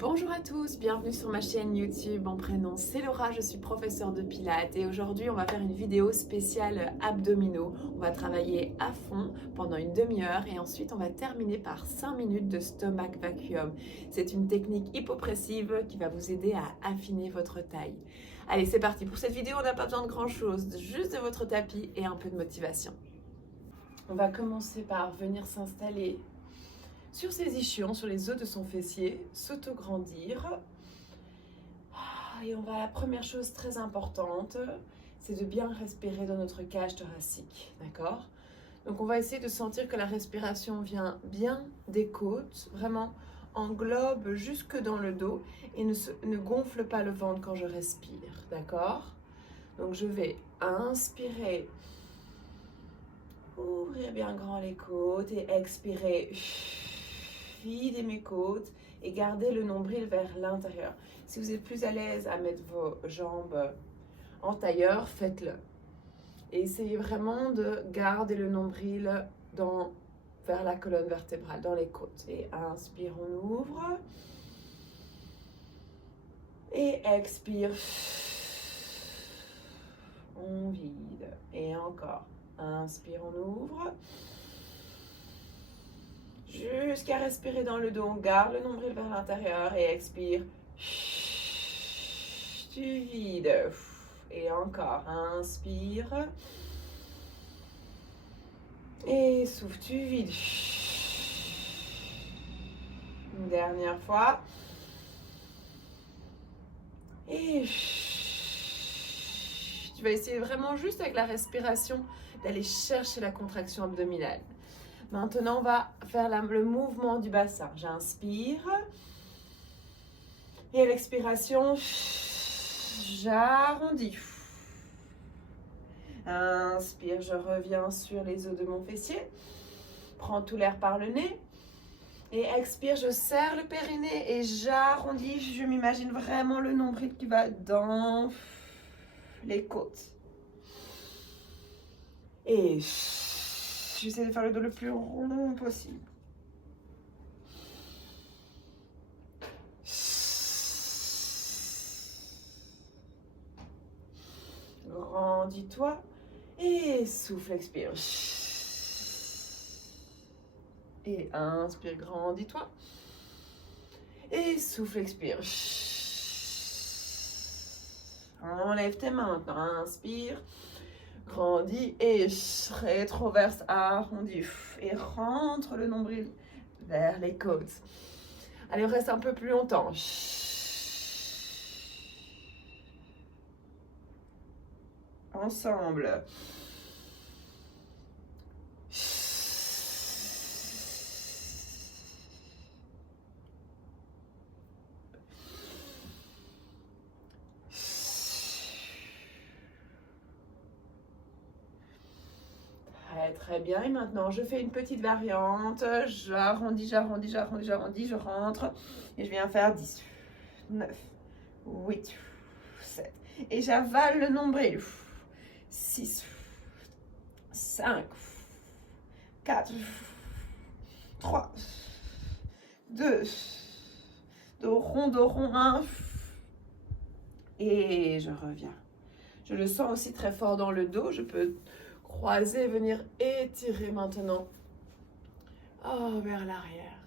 Bonjour à tous, bienvenue sur ma chaîne YouTube. Mon prénom c'est Laura, je suis professeure de pilates et aujourd'hui on va faire une vidéo spéciale abdominaux. On va travailler à fond pendant une demi-heure et ensuite on va terminer par 5 minutes de stomach vacuum. C'est une technique hypopressive qui va vous aider à affiner votre taille. Allez, c'est parti. Pour cette vidéo, on n'a pas besoin de grand chose, juste de votre tapis et un peu de motivation. On va commencer par venir s'installer sur ses ischions, sur les os de son fessier, s'auto-grandir. Et la première chose très importante, c'est de bien respirer dans notre cage thoracique, d'accord? Donc on va essayer de sentir que la respiration vient bien des côtes, vraiment englobe jusque dans le dos et ne gonfle pas le ventre quand je respire, d'accord? Donc je vais inspirer, ouvrir bien grand les côtes et expirer. Vider mes côtes et garder le nombril vers l'intérieur. Si vous êtes plus à l'aise à mettre vos jambes en tailleur, faites-le. Et essayez vraiment de garder le nombril vers la colonne vertébrale, dans les côtes. Et inspire, on ouvre. Et expire. On vide. Et encore. Inspire, on ouvre. Jusqu'à respirer dans le dos, on garde le nombril vers l'intérieur et expire. Tu vides. Et encore, inspire. Et souffle, tu vides. Une dernière fois. Et tu vas essayer vraiment juste avec la respiration d'aller chercher la contraction abdominale. Maintenant, on va faire le mouvement du bassin. J'inspire. Et à l'expiration, j'arrondis. Inspire, je reviens sur les os de mon fessier. Prends tout l'air par le nez. Et expire, je serre le périnée et j'arrondis. Je m'imagine vraiment le nombril qui va dans les côtes. Et j'essaie de faire le dos le plus rond possible. Grandis-toi et souffle, expire. Et inspire, grandis-toi. Et souffle, expire. Enlève tes mains maintenant, inspire. Grandis et rétroverse, arrondis et rentre le nombril vers les côtes. Allez, on reste un peu plus longtemps. Ensemble. Très bien. Et maintenant, je fais une petite variante. J'arrondis, j'arrondis, j'arrondis, j'arrondis. Je rentre et je viens faire 10, 9, 8, 7. Et j'avale le nombril. 6, 5, 4, 3, 2, dos rond, 1. Et je reviens. Je le sens aussi très fort dans le dos. Je peux croiser, venir étirer maintenant. Oh, vers l'arrière.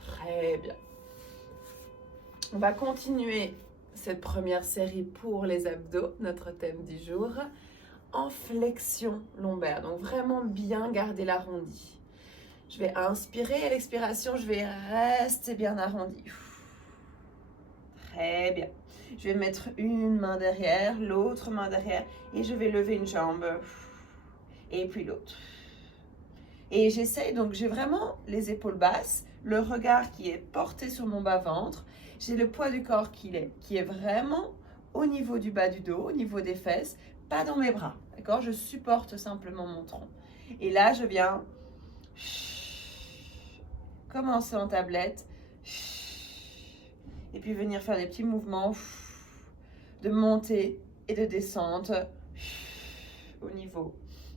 Très bien. On va continuer cette première série pour les abdos, notre thème du jour, en flexion lombaire. Donc vraiment bien garder l'arrondi. Je vais inspirer et à l'expiration, je vais rester bien arrondi. Très bien. Je vais mettre une main derrière, l'autre main derrière et je vais lever une jambe et puis l'autre. Et j'essaye, donc j'ai vraiment les épaules basses, le regard qui est porté sur mon bas-ventre. J'ai le poids du corps qui est vraiment au niveau du bas du dos, au niveau des fesses, pas dans mes bras. D'accord? Je supporte simplement mon tronc. Et là, je viens commencer en tablette. Et puis venir faire des petits mouvements de montée et de descente au niveau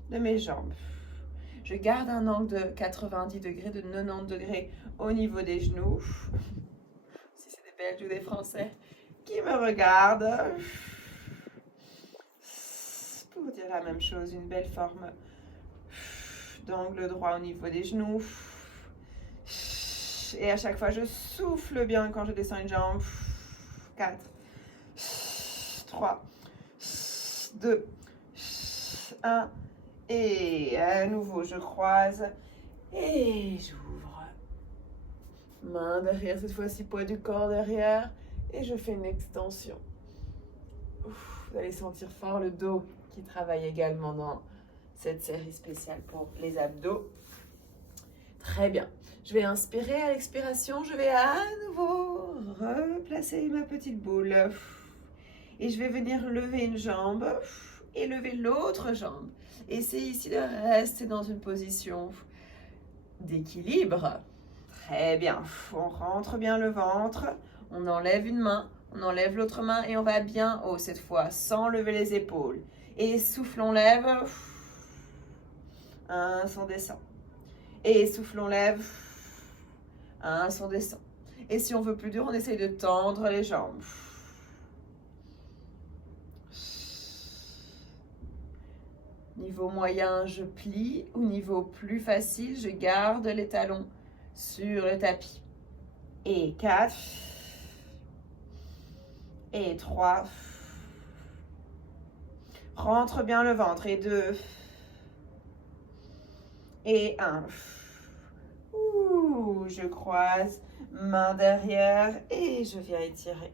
de mes jambes. Je garde un angle de 90 degrés, de 90 degrés au niveau des genoux. Si c'est des Belges ou des Français qui me regardent. Pour dire la même chose, une belle forme d'angle droit au niveau des genoux. Et à chaque fois, je souffle bien quand je descends une jambe. 4, 3, 2, 1. Et à nouveau, je croise et j'ouvre. Main derrière, cette fois-ci, poids du corps derrière. Et je fais une extension. Vous allez sentir fort le dos qui travaille également dans cette série spéciale pour les abdos. Très bien. Je vais inspirer à l'expiration. Je vais à nouveau replacer ma petite boule. Et je vais venir lever une jambe et lever l'autre jambe. Essayez ici de rester dans une position d'équilibre. Très bien. On rentre bien le ventre. On enlève une main. On enlève l'autre main et on va bien haut cette fois, sans lever les épaules. Et souffle, on lève. On descend. Et souffle, on lève. On descend. Et si on veut plus dur, on essaye de tendre les jambes. Niveau moyen, je plie. Ou niveau plus facile, je garde les talons sur le tapis. Et 4. Et 3. Rentre bien le ventre. Et 2. Et 1. Je croise. Main derrière. Et je viens étirer.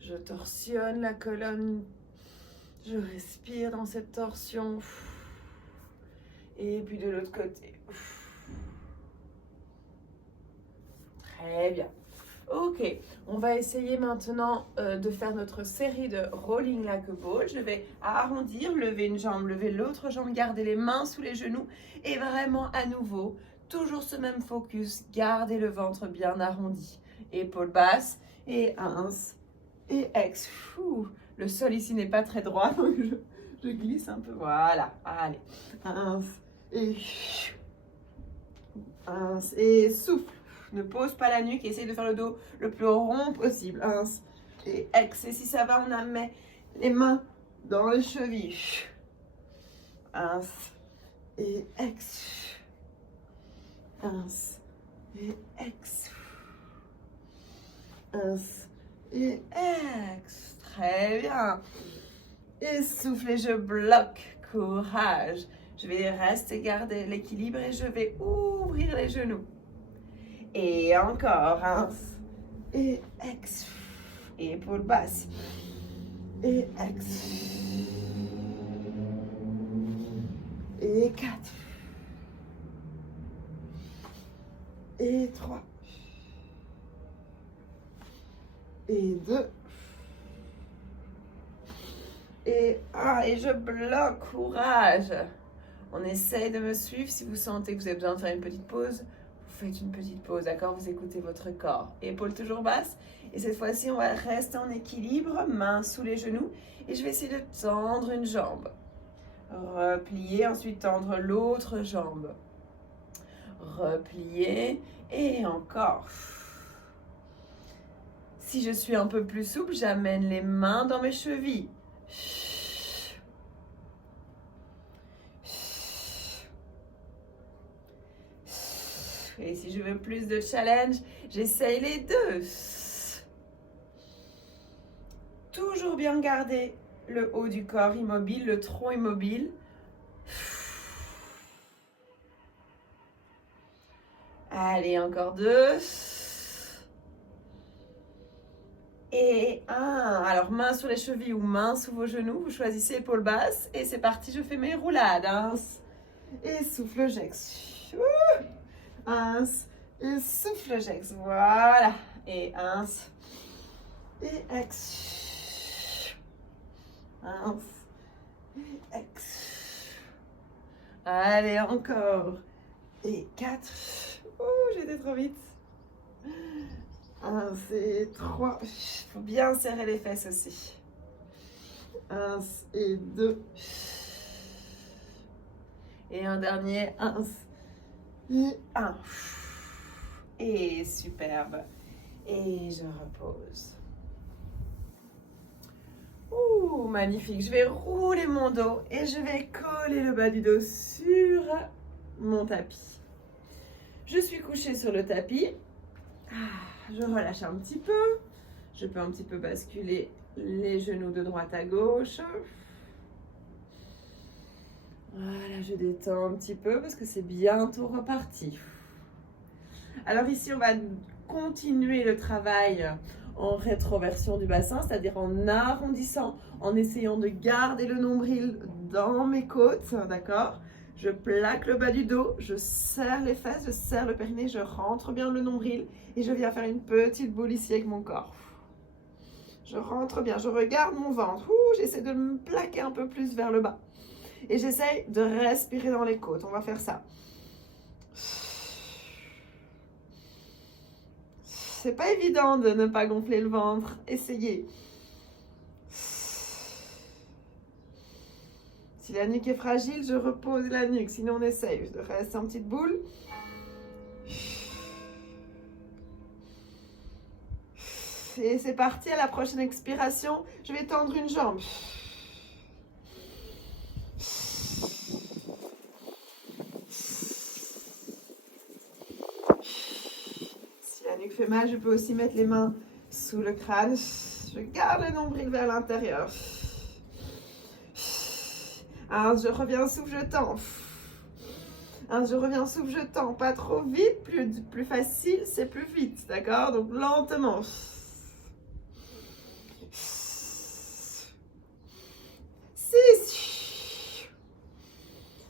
Je torsionne la colonne. Je respire dans cette torsion. Et puis de l'autre côté. Très bien. Ok, on va essayer maintenant de faire notre série de rolling like a ball. Je vais arrondir, lever une jambe, lever l'autre jambe, garder les mains sous les genoux et vraiment à nouveau, toujours ce même focus, garder le ventre bien arrondi. Épaules basses et 1 et ex. Le sol ici n'est pas très droit, donc je glisse un peu. Voilà, allez. 1 et souffle. Ne pose pas la nuque, essaye de faire le dos le plus rond possible. 1 et ex. Et si ça va, on met les mains dans les chevilles. 1 et ex. 1 et ex. 1 et ex. Très bien. Et soufflez, je bloque. Courage. Je vais rester garder l'équilibre et je vais ouvrir les genoux. Et encore 1 et ex. Épaules basses. Et ex. Et 4. Et 3. Et 2. Et 1. Et je bloque. Courage. On essaye de me suivre. Si vous sentez que vous avez besoin de faire une petite pause, vous faites une petite pause, d'accord? Vous écoutez votre corps. Épaules toujours basses. Et cette fois-ci, on va rester en équilibre. Mains sous les genoux. Et je vais essayer de tendre une jambe. Replier. Ensuite, tendre l'autre jambe. Replier. Et encore. Si je suis un peu plus souple, j'amène les mains dans mes chevilles. Et si je veux plus de challenge, j'essaye les deux. Toujours bien garder le haut du corps immobile, le tronc immobile. Allez, encore 2. Et 1. Alors, main sur les chevilles ou main sous vos genoux. Vous choisissez épaules basses. Et c'est parti, je fais mes roulades. 1. Et souffle, j'ex. 1. Et souffle, j'ex. Voilà. Et 1. Et ex. 1. Et ex. Allez, encore. Et 4. J'étais trop vite. 1, c'est 3. Il faut bien serrer les fesses aussi. 1 et 2. Et un dernier, 1 et 1. Et superbe. Et je repose. Ouh, magnifique. Je vais rouler mon dos et je vais coller le bas du dos sur mon tapis. Je suis couchée sur le tapis. Je relâche un petit peu. Je peux un petit peu basculer les genoux de droite à gauche. Voilà, je détends un petit peu parce que c'est bientôt reparti. Alors ici, on va continuer le travail en rétroversion du bassin, c'est-à-dire en arrondissant, en essayant de garder le nombril dans mes côtes, d'accord? Je plaque le bas du dos, je serre les fesses, je serre le périnée, je rentre bien le nombril et je viens faire une petite boule ici avec mon corps. Je rentre bien, je regarde mon ventre, j'essaie de me plaquer un peu plus vers le bas. Et j'essaye de respirer dans les côtes, on va faire ça. C'est pas évident de ne pas gonfler le ventre, essayez. Si la nuque est fragile, je repose la nuque, sinon on essaye. Je reste en petite boule. Et c'est parti, à la prochaine expiration, je vais tendre une jambe. Si la nuque fait mal, je peux aussi mettre les mains sous le crâne. Je garde le nombril vers l'intérieur. Je reviens, souffle, je tends. Je reviens, souffle, je tends. Pas trop vite, plus facile, c'est plus vite, d'accord? Donc lentement. 6,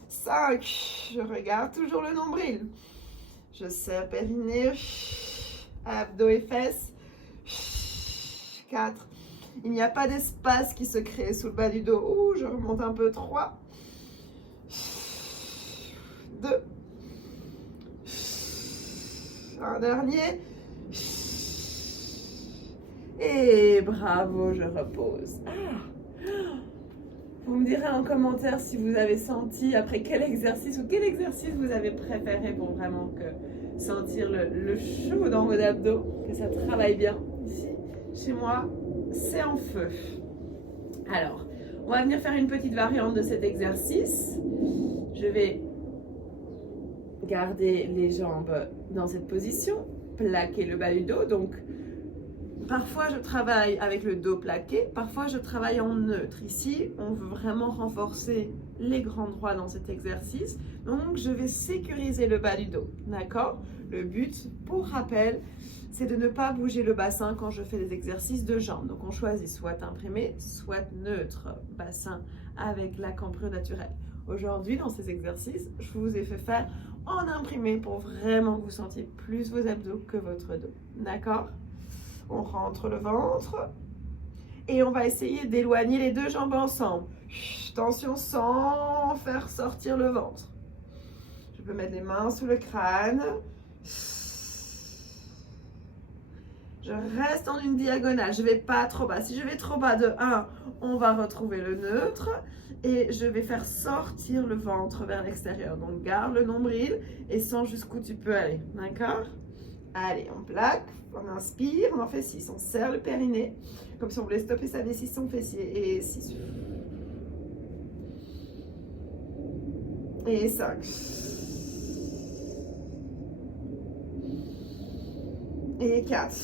5, je regarde toujours le nombril. Je serre périnée, abdos et fesses. 4, il n'y a pas d'espace qui se crée sous le bas du dos. Je remonte un peu. 3, 2, un dernier. Et bravo, je repose. Vous me direz en commentaire si vous avez senti après quel exercice ou quel exercice vous avez préféré pour vraiment sentir le chaud dans vos abdos, que ça travaille bien. Ici, chez moi, c'est en feu. Alors, on va venir faire une petite variante de cet exercice. Je vais garder les jambes dans cette position, plaquer le bas du dos. Donc, parfois je travaille avec le dos plaqué, parfois je travaille en neutre. Ici, on veut vraiment renforcer les grands droits dans cet exercice. Donc, je vais sécuriser le bas du dos, d'accord? Le but, pour rappel, c'est de ne pas bouger le bassin quand je fais des exercices de jambes. Donc, on choisit soit imprimé, soit neutre, bassin avec la cambrure naturelle. Aujourd'hui, dans ces exercices, je vous ai fait faire en imprimé pour vraiment que vous sentiez plus vos abdos que votre dos, d'accord? On rentre le ventre et on va essayer d'éloigner les deux jambes ensemble. Tension sans faire sortir le ventre. Je peux mettre les mains sous le crâne. Je reste en une diagonale, je ne vais pas trop bas. Si je vais trop bas de 1, on va retrouver le neutre et je vais faire sortir le ventre vers l'extérieur. Donc garde le nombril et sens jusqu'où tu peux aller, d'accord? Allez, on plaque, on inspire, on en fait 6. On serre le périnée, comme si on voulait stopper sa vessie son fessier. Et 6. Et 5. Et 4.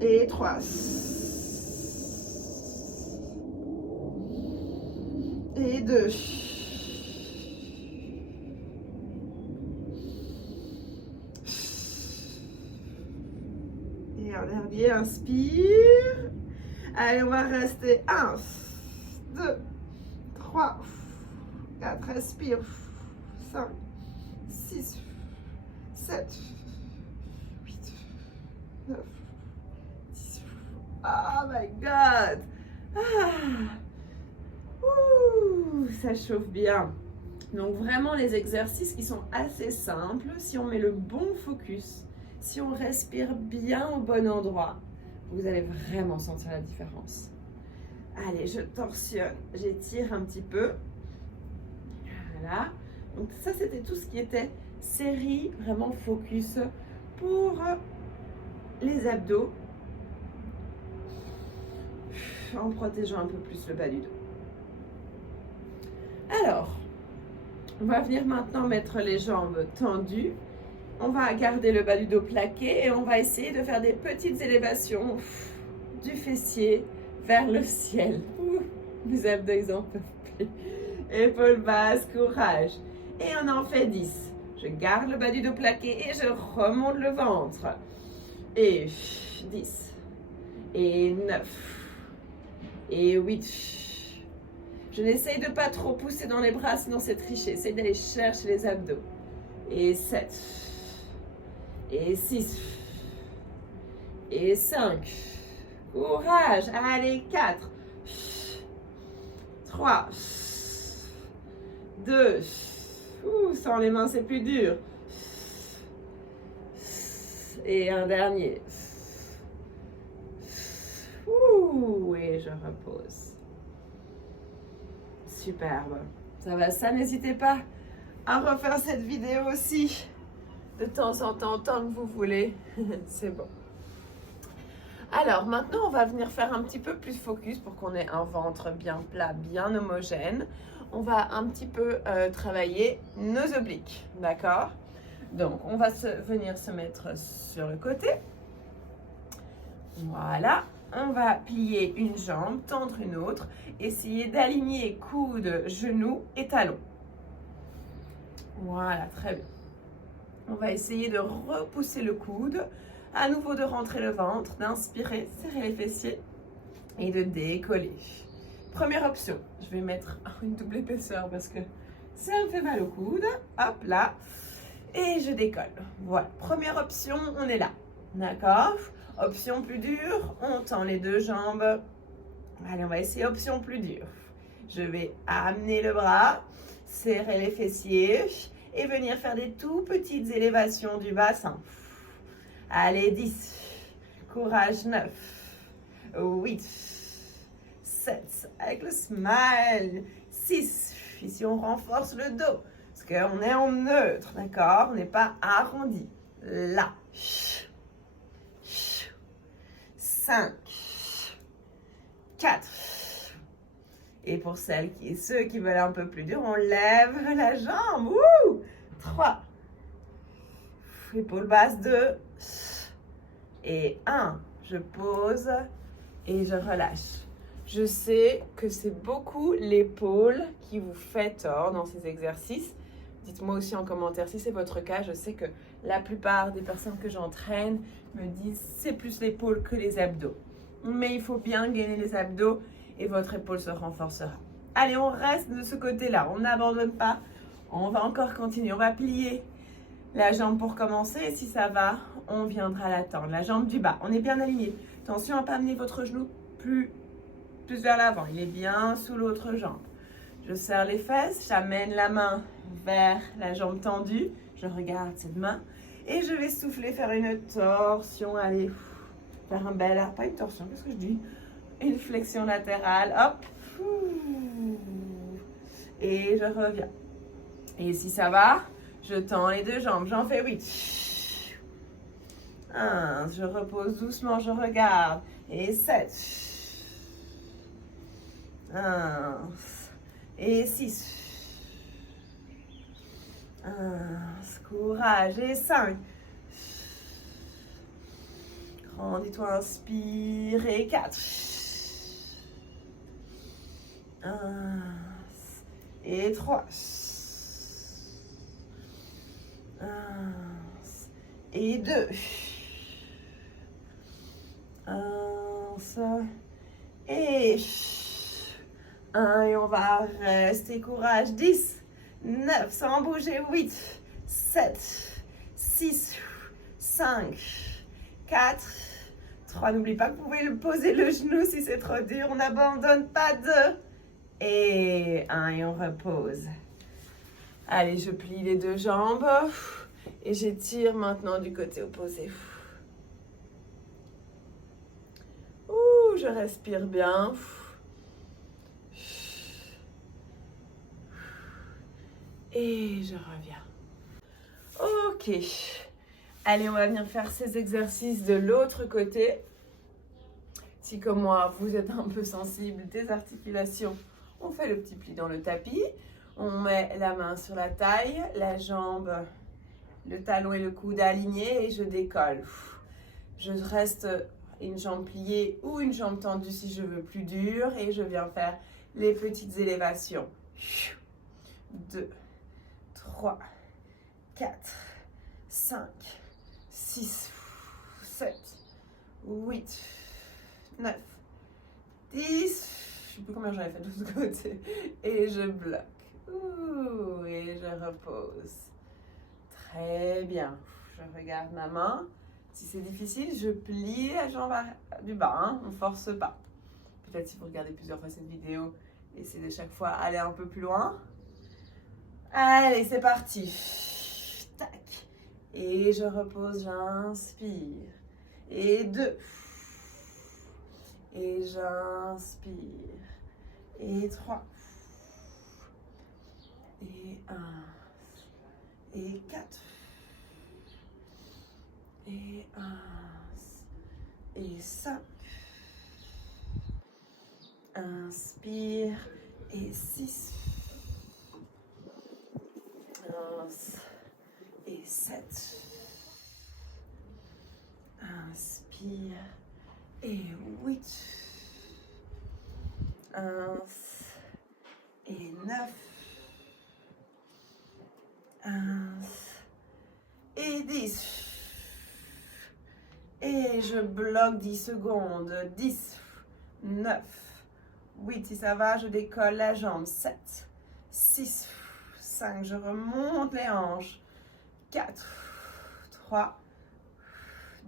Et 3. Et 2. Et un dernier, inspire. Allez, on va rester 1, 2, 3, 4, respire. 5, 6, 7, 8, 9, 10. Oh my God! Ça chauffe bien. Donc vraiment les exercices qui sont assez simples, si on met le bon focus, si on respire bien au bon endroit, vous allez vraiment sentir la différence. Allez, je torsionne, j'étire un petit peu. Voilà. Donc ça, c'était tout ce qui était série, vraiment focus pour les abdos, en protégeant un peu plus le bas du dos. Alors, on va venir maintenant mettre les jambes tendues. On va garder le bas du dos plaqué et on va essayer de faire des petites élévations du fessier vers le ciel. Mes abdos, ils en peuvent plus. Épaules basses, courage. Et on en fait 10. Je garde le bas du dos plaqué et je remonte le ventre. Et 10. Et 9. Et 8. Je n'essaye de pas trop pousser dans les bras, sinon c'est tricher. Essaye d'aller chercher les abdos. Et 7. Et 6. Et 5. Courage. Allez, 4. 3. 2. Sans les mains, c'est plus dur. Et un dernier. Et je repose. Superbe. Ça va, ça, n'hésitez pas à refaire cette vidéo aussi de temps en temps, tant que vous voulez. C'est bon. Alors, maintenant, on va venir faire un petit peu plus focus pour qu'on ait un ventre bien plat, bien homogène. On va un petit peu travailler nos obliques, d'accord? Donc, on va venir se mettre sur le côté. Voilà. On va plier une jambe, tendre une autre, essayer d'aligner coudes, genoux et talons. Voilà, très bien. On va essayer de repousser le coude, à nouveau de rentrer le ventre, d'inspirer, serrer les fessiers et de décoller. Première option, je vais mettre une double épaisseur parce que ça me fait mal au coude. Hop là, et je décolle. Voilà, première option, on est là, d'accord? Option plus dure, on tend les deux jambes. Allez, on va essayer option plus dure. Je vais amener le bras, serrer les fessiers et venir faire des tout petites élévations du bassin. Allez, 10. Courage, 9. 8. 7. Avec le smile. 6. Ici, on renforce le dos. Parce qu'on est en neutre, d'accord? On n'est pas arrondi. Là. 5, 4. Et pour ceux qui veulent un peu plus dur, on lève la jambe. 3. Épaule basse, 2. Et 1. Je pose et je relâche. Je sais que c'est beaucoup l'épaule qui vous fait tort dans ces exercices. Dites-moi aussi en commentaire si c'est votre cas. Je sais que la plupart des personnes que j'entraîne me disent c'est plus l'épaule que les abdos. Mais il faut bien gainer les abdos et votre épaule se renforcera. Allez, on reste de ce côté-là. On n'abandonne pas. On va encore continuer. On va plier la jambe pour commencer. Et si ça va, on viendra la tendre. La jambe du bas. On est bien aligné. Attention à ne pas amener votre genou plus vers l'avant. Il est bien sous l'autre jambe. Je serre les fesses. J'amène la main vers la jambe tendue. Je regarde cette main. Et je vais souffler, faire une torsion. Allez, faire un bel arc. Pas une torsion, qu'est-ce que je dis? Une flexion latérale. Hop. Et je reviens. Et si ça va, je tends les deux jambes. J'en fais 8. 1. Je repose doucement, je regarde. Et 7. 1. Et 6. 1. Courage. Et 5. Grandis-toi, inspire. Et 4. 1. Et 3. 1. Et 2. 1. Et 1. Et on va rester courage. 10. 9. Sans bouger. 8. 7. 6. 5. 4. 3. N'oublie pas que vous pouvez poser le genou si c'est trop dur. On n'abandonne pas. 2. Et 1. Et on repose. Allez, je plie les deux jambes. Et j'étire maintenant du côté opposé. Je respire bien. Et je reviens. Ok. Allez, on va venir faire ces exercices de l'autre côté. Si comme moi, vous êtes un peu sensible des articulations, on fait le petit pli dans le tapis. On met la main sur la taille, la jambe, le talon et le coude alignés et je décolle. Je reste une jambe pliée ou une jambe tendue si je veux plus dur et je viens faire les petites élévations. 2, 3, 4, 5, 6, 7, 8, 9, 10, je ne sais plus combien j'en ai fait de ce côté, et je bloque, et je repose. Très bien, je regarde ma main, si c'est difficile, je plie la jambe du bas, hein, on ne force pas. Peut-être si vous regardez plusieurs fois cette vidéo, essayez de chaque fois aller un peu plus loin. Allez, c'est parti. Tac. Et je repose, j'inspire. Et 2. Et j'inspire. Et 3. Et 1. Et 4. Et 1. Et 5. Inspire. Et 6. Et 7. Inspire. Et 8. 1. Et 9. 1. Et 10. Et je bloque 10 secondes. 10. 9. 8. Si ça va, je décolle la jambe. 7. 6. 5, je remonte les hanches. 4, 3,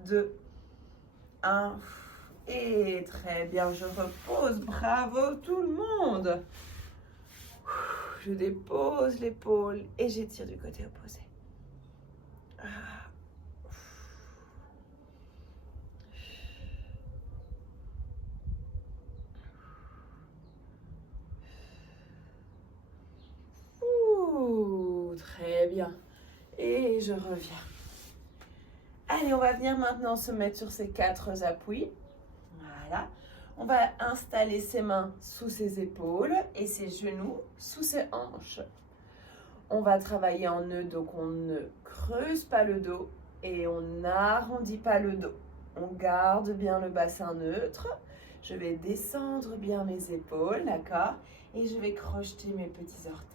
2, 1. Et très bien, je repose. Bravo tout le monde. Je dépose l'épaule et j'étire du côté opposé. Très bien. Et je reviens. Allez, on va venir maintenant se mettre sur ces 4 appuis. Voilà. On va installer ses mains sous ses épaules et ses genoux sous ses hanches. On va travailler en nœud, donc on ne creuse pas le dos et on n'arrondit pas le dos. On garde bien le bassin neutre. Je vais descendre bien mes épaules, d'accord? Et je vais crocheter mes petits orteils.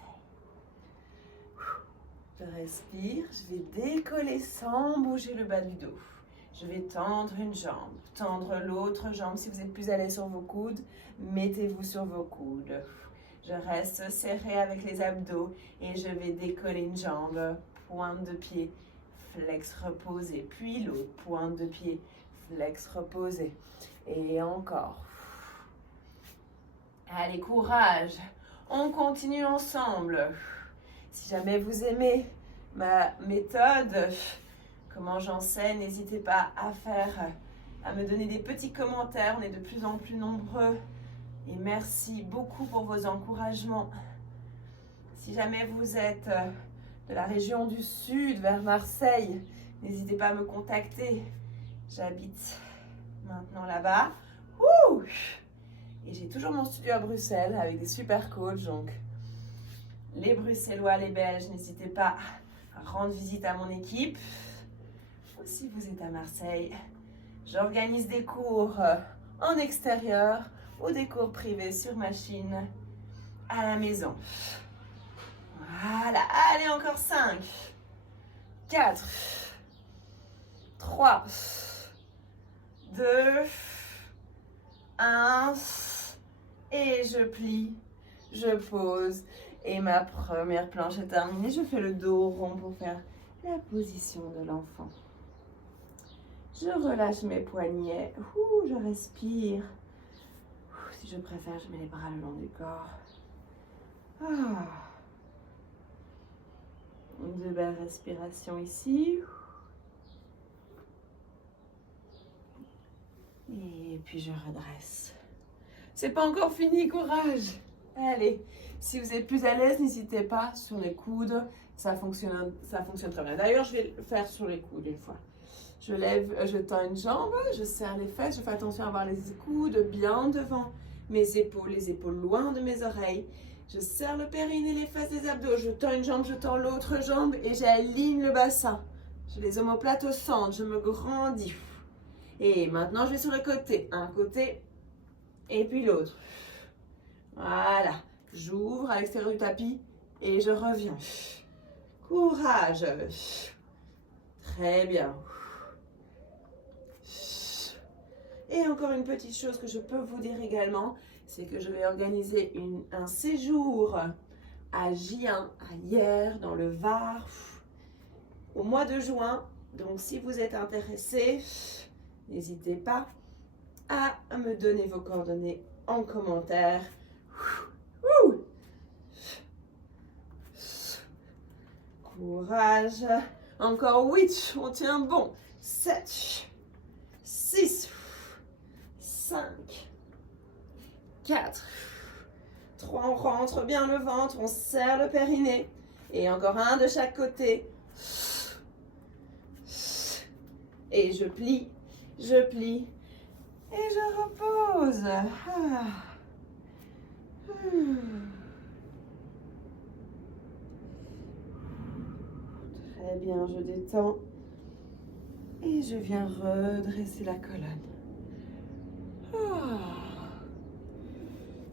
Je respire, je vais décoller sans bouger le bas du dos. Je vais tendre une jambe, tendre l'autre jambe. Si vous êtes plus à l'aise sur vos coudes, mettez-vous sur vos coudes. Je reste serré avec les abdos et je vais décoller une jambe, pointe de pied, flex reposé. Puis l'autre, pointe de pied, flex reposé. Et encore. Allez, courage. On continue ensemble. Si jamais vous aimez ma méthode, comment j'enseigne, n'hésitez pas à me donner des petits commentaires. On est de plus en plus nombreux. Et merci beaucoup pour vos encouragements. Si jamais vous êtes de la région du sud, vers Marseille, n'hésitez pas à me contacter. J'habite maintenant là-bas. Et j'ai toujours mon studio à Bruxelles avec des super coachs. Donc, les Bruxellois, les Belges, n'hésitez pas à rendre visite à mon équipe. Ou si vous êtes à Marseille, j'organise des cours en extérieur ou des cours privés sur machine à la maison. Voilà, allez, encore 5, 4, 3, 2, 1, et je plie, je pose, et ma première planche est terminée. Je fais le dos rond pour faire la position de l'enfant. Je relâche mes poignets, je respire. Si je préfère, je mets les bras le long du corps. Deux belles respirations ici. Et puis je redresse. C'est pas encore fini, courage. Allez, si vous êtes plus à l'aise, n'hésitez pas sur les coudes. Ça fonctionne très bien. D'ailleurs, je vais le faire sur les coudes une fois. Je lève, je tends une jambe, je serre les fesses, je fais attention à avoir les coudes bien devant mes épaules, les épaules loin de mes oreilles. Je serre le périnée, les fesses, les abdos. Je tends une jambe, je tends l'autre jambe et j'aligne le bassin. J'ai les omoplates au centre, je me grandis. Et maintenant, je vais sur le côté. Un côté et puis l'autre. Voilà. J'ouvre à l'extérieur du tapis et je reviens. Courage. Très bien. Et encore une petite chose que je peux vous dire également, c'est que je vais organiser un séjour à Gien, à Hyères, dans le Var, au mois de juin. Donc si vous êtes intéressé, n'hésitez pas à me donner vos coordonnées en commentaire. Courage. Encore 8, on tient bon. 7, 6, 5, 4, 3, on rentre bien le ventre, on serre le périnée. Et encore un de chaque côté. Et je plie, et je repose. Très bien, je détends. Et je viens redresser la colonne.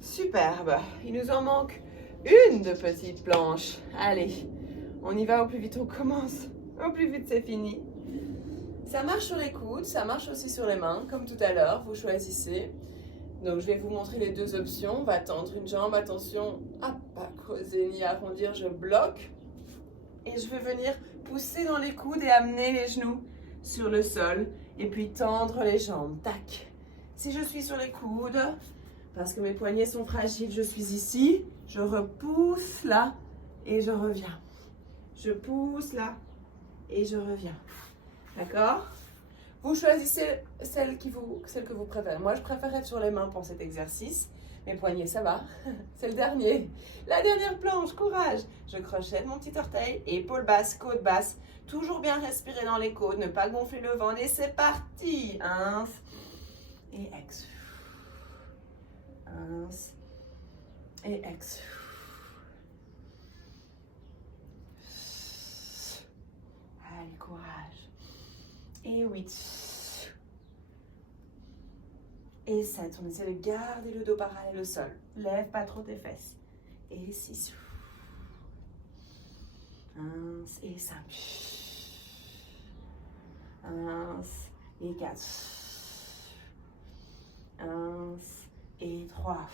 Superbe. Il nous en manque une de petite planche. Allez, on y va au plus vite on commence. Au plus vite c'est fini. Ça marche sur les coudes, ça marche aussi sur les mains, comme tout à l'heure, vous choisissez. Donc je vais vous montrer les deux options. On va tendre une jambe, attention à pas creuser ni arrondir, je bloque. Et je vais venir pousser dans les coudes et amener les genoux sur le sol. Et puis tendre les jambes, tac. Si je suis sur les coudes, parce que mes poignets sont fragiles, je suis ici, je repousse là et je reviens. Je pousse là et je reviens. D'accord? Vous choisissez celle que vous préférez. Moi, je préfère être sur les mains pour cet exercice. Mes poignets, ça va. C'est le dernier. La dernière planche, courage. Je crochette mon petit orteil, épaule basse, côte basse. Toujours bien respirer dans les côtes, ne pas gonfler le ventre. Et c'est parti. Ins et ex. Ins et ex. Allez, courage. Et 8. Et 7. On essaie de garder le dos parallèle au sol. Lève pas trop tes fesses. Et 6. 1 et 5. 1 et 4. 1 et 3.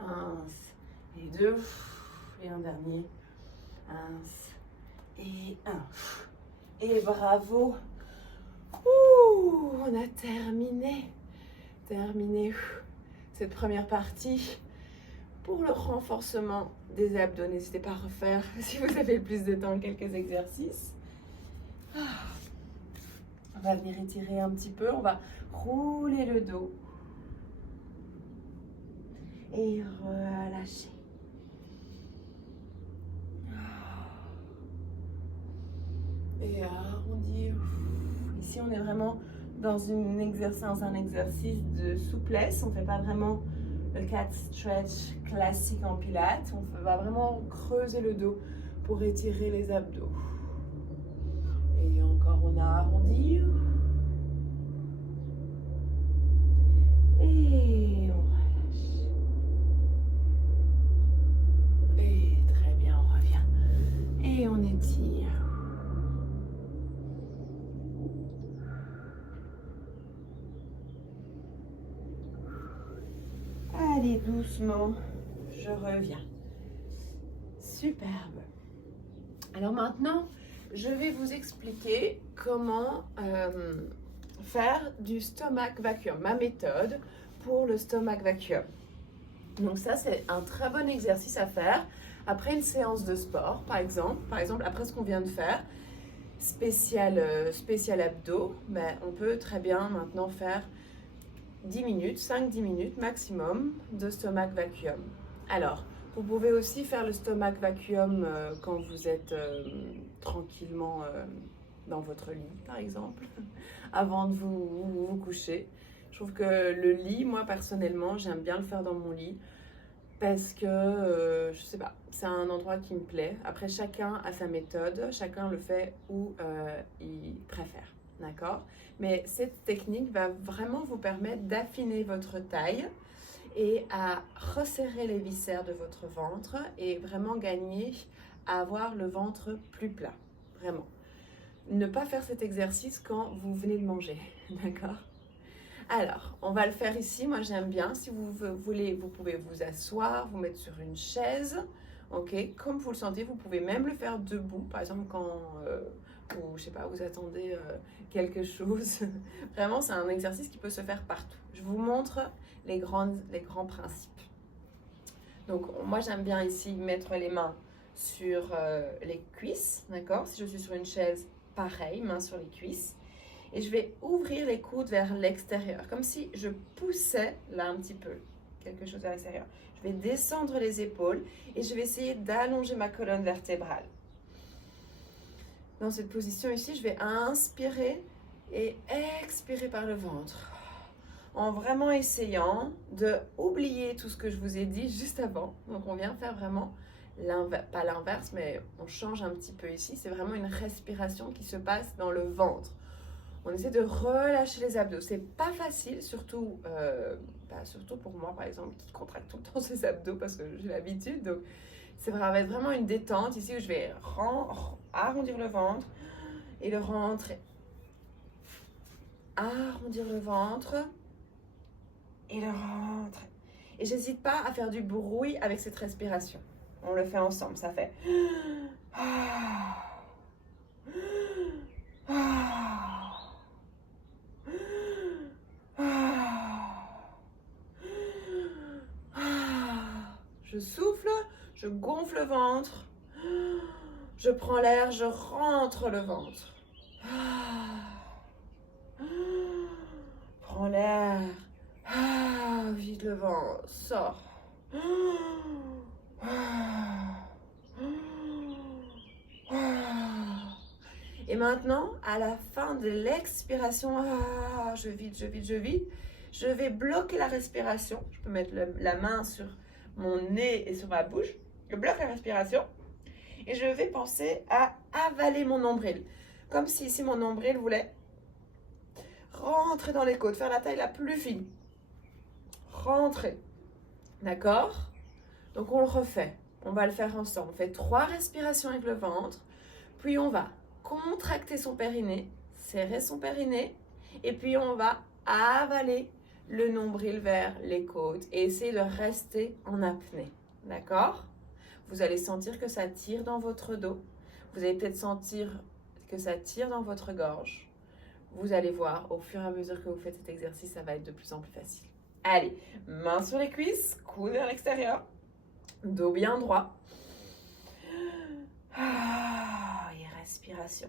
1 et 2. Et un dernier. 1 et 1. Et bravo. On a terminé cette première partie. Pour le renforcement des abdos, n'hésitez pas à refaire, si vous avez le plus de temps, quelques exercices. On va venir étirer un petit peu, on va rouler le dos et relâcher. Et arrondir. Ici, on est vraiment dans un exercice de souplesse. On ne fait pas vraiment le cat stretch classique en pilates. On va vraiment creuser le dos pour étirer les abdos. Et encore, on a arrondi. Et on relâche. Et très bien, on revient. Et on étire. Allez, doucement, je reviens. Superbe. Alors maintenant, je vais vous expliquer comment faire du stomach vacuum, ma méthode pour le stomach vacuum. Donc ça, c'est un très bon exercice à faire après une séance de sport, par exemple après ce qu'on vient de faire. spécial abdos, ben, on peut très bien maintenant faire 10 minutes, 5-10 minutes maximum de stomach vacuum. Alors, vous pouvez aussi faire le stomach vacuum quand vous êtes tranquillement dans votre lit, par exemple, avant de vous coucher. Je trouve que le lit, moi personnellement, j'aime bien le faire dans mon lit parce que, je sais pas, c'est un endroit qui me plaît. Après, chacun a sa méthode, chacun le fait où il préfère, d'accord? Mais cette technique va vraiment vous permettre d'affiner votre taille et à resserrer les viscères de votre ventre et vraiment gagner à avoir le ventre plus plat, vraiment. Ne pas faire cet exercice quand vous venez de manger, d'accord? Alors, on va le faire ici. Moi, j'aime bien. Si vous voulez, vous pouvez vous asseoir, vous mettre sur une chaise. Ok, comme vous le sentez, vous pouvez même le faire debout. Par exemple, quand vous, je sais pas, vous attendez quelque chose. Vraiment, c'est un exercice qui peut se faire partout. Je vous montre les grands principes. Donc, moi, j'aime bien ici mettre les mains sur les cuisses. D'accord? Si je suis sur une chaise, pareil, mains sur les cuisses. Et je vais ouvrir les coudes vers l'extérieur, comme si je poussais là un petit peu quelque chose vers l'extérieur. Je vais descendre les épaules et je vais essayer d'allonger ma colonne vertébrale. Dans cette position ici, je vais inspirer et expirer par le ventre, en vraiment essayant de oublier tout ce que je vous ai dit juste avant. Donc on vient faire vraiment pas l'inverse, mais on change un petit peu ici. C'est vraiment une respiration qui se passe dans le ventre. On essaie de relâcher les abdos. C'est pas facile, surtout pour moi, par exemple, qui contracte tout le temps ses abdos parce que j'ai l'habitude. Donc, ça va être vraiment une détente ici où je vais arrondir le ventre et le rentrer. Arrondir le ventre et le rentrer. Et j'hésite pas à faire du bruit avec cette respiration. On le fait ensemble. Ça fait... Je souffle, je gonfle le ventre, je prends l'air, je rentre le ventre. Prends l'air, vide le ventre, sors. Et maintenant, à la fin de l'expiration, je vide, je vais bloquer la respiration. Je peux mettre la main sur mon nez et sur ma bouche. Je bloque la respiration et je vais penser à avaler mon nombril. Comme si ici mon nombril voulait rentrer dans les côtes, faire la taille la plus fine. Rentrer. D'accord? Donc on le refait. On va le faire ensemble. On fait 3 respirations avec le ventre. Puis on va contracter son périnée, serrer son périnée. Et puis on va avaler le nombril vers les côtes et essayer de rester en apnée. D'accord? Vous allez sentir que ça tire dans votre dos. Vous allez peut-être sentir que ça tire dans votre gorge. Vous allez voir, au fur et à mesure que vous faites cet exercice, ça va être de plus en plus facile. Allez, mains sur les cuisses, coudes vers l'extérieur, dos bien droit. Et respiration.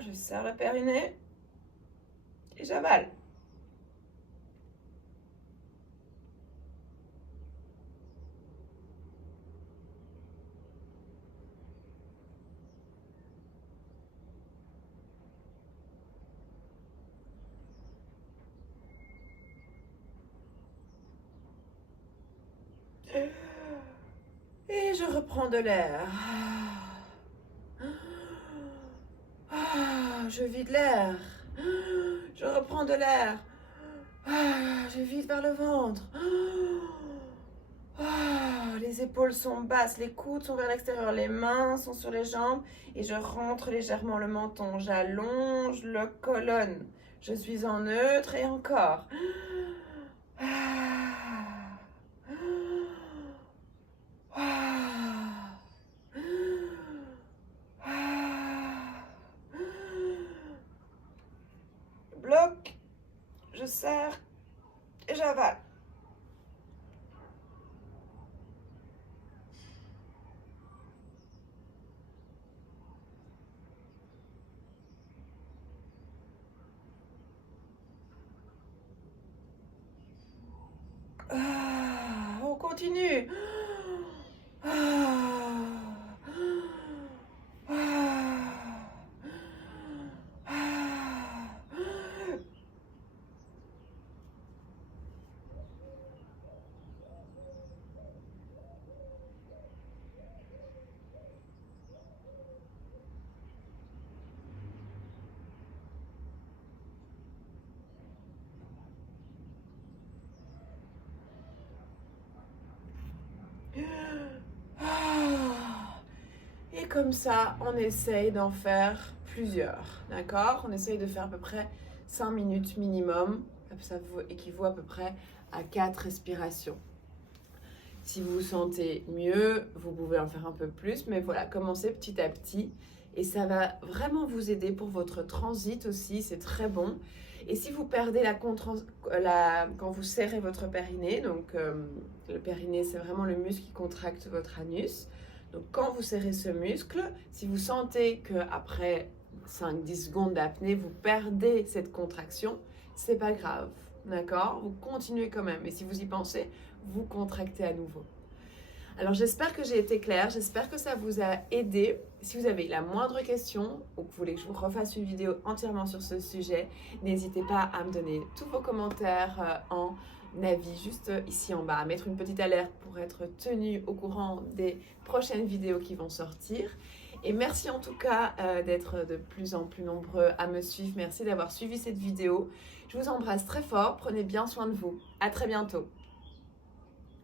Je serre le périnée et j'avale. Et je reprends de l'air. Je vide l'air. Je reprends de l'air. Je vide vers le ventre. Les épaules sont basses, les coudes sont vers l'extérieur, les mains sont sur les jambes et je rentre légèrement le menton. J'allonge le colonne. Je suis en neutre et encore. Bloc. Je serre et j'avale. On continue. Et comme ça, on essaye d'en faire plusieurs, d'accord? On essaye de faire à peu près 5 minutes minimum, ça équivaut à peu près à 4 respirations. Si vous vous sentez mieux, vous pouvez en faire un peu plus, mais voilà, commencez petit à petit. Et ça va vraiment vous aider pour votre transit aussi, c'est très bon. Et si vous perdez quand vous serrez votre périnée, donc le périnée c'est vraiment le muscle qui contracte votre anus. Donc quand vous serrez ce muscle, si vous sentez qu'après 5-10 secondes d'apnée, vous perdez cette contraction, c'est pas grave, d'accord? Vous continuez quand même. Et si vous y pensez, vous contractez à nouveau. Alors j'espère que j'ai été claire, j'espère que ça vous a aidé. Si vous avez la moindre question ou que vous voulez que je vous refasse une vidéo entièrement sur ce sujet, n'hésitez pas à me donner tous vos commentaires en avis juste ici en bas, à mettre une petite alerte pour être tenu au courant des prochaines vidéos qui vont sortir. Et merci en tout cas d'être de plus en plus nombreux à me suivre. Merci d'avoir suivi cette vidéo. Je vous embrasse très fort, prenez bien soin de vous. À très bientôt.